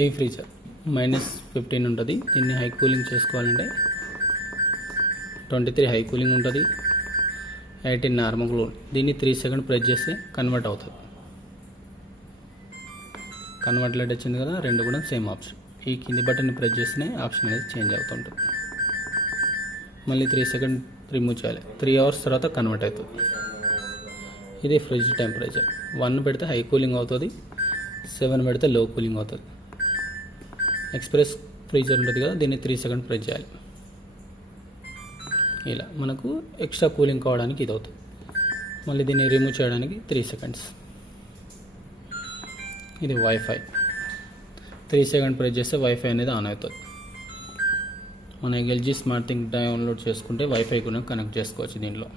Deep freezer -15 ఉంటుంది. దీన్ని high cooling చేసుకోవాలంటే 23 హై కూలింగ్ ఉంటుంది, 18 నార్మల్ కూల్. దీన్ని 3 సెకండ్ ప్రెస్ చేస్తే కన్వర్ట్ అవుతుంది. కన్వర్ట్ లైట్ వచ్చింది కదా, రెండు కూడా సేమ్ ఆప్షన్. ఈ కింది బటన్ని ప్రెస్ చేస్తేనే ఆప్షన్ అనేది చేంజ్ అవుతుంటుంది. మళ్ళీ 3 సెకండ్ రిమూవ్ చేయాలి. 3 అవర్స్ తర్వాత కన్వర్ట్ అవుతుంది. ఇది ఫ్రిడ్జ్ టెంపరేచర్. 1 పెడితే హై కూలింగ్ అవుతుంది, 7 పెడితే లో కూలింగ్ అవుతుంది. ఎక్స్ప్రెస్ ఫ్రీజర్ ఉంటుంది కదా, దీన్ని 3 సెకండ్ ప్రెస్ చేయాలి. ఇలా మనకు ఎక్స్ట్రా కూలింగ్ కావడానికి ఇది అవుతుంది. మళ్ళీ దీన్ని రిమూవ్ చేయడానికి 3 సెకండ్స్. ఇది వైఫై. 3 సెకండ్ ప్రెస్ చేస్తే వైఫై అనేది ఆన్ అవుతుంది. మన ఎల్జీ స్మార్ట్ థింగ్ డౌన్లోడ్ చేసుకుంటే వైఫై కూడా కనెక్ట్ చేసుకోవచ్చు దీంట్లో.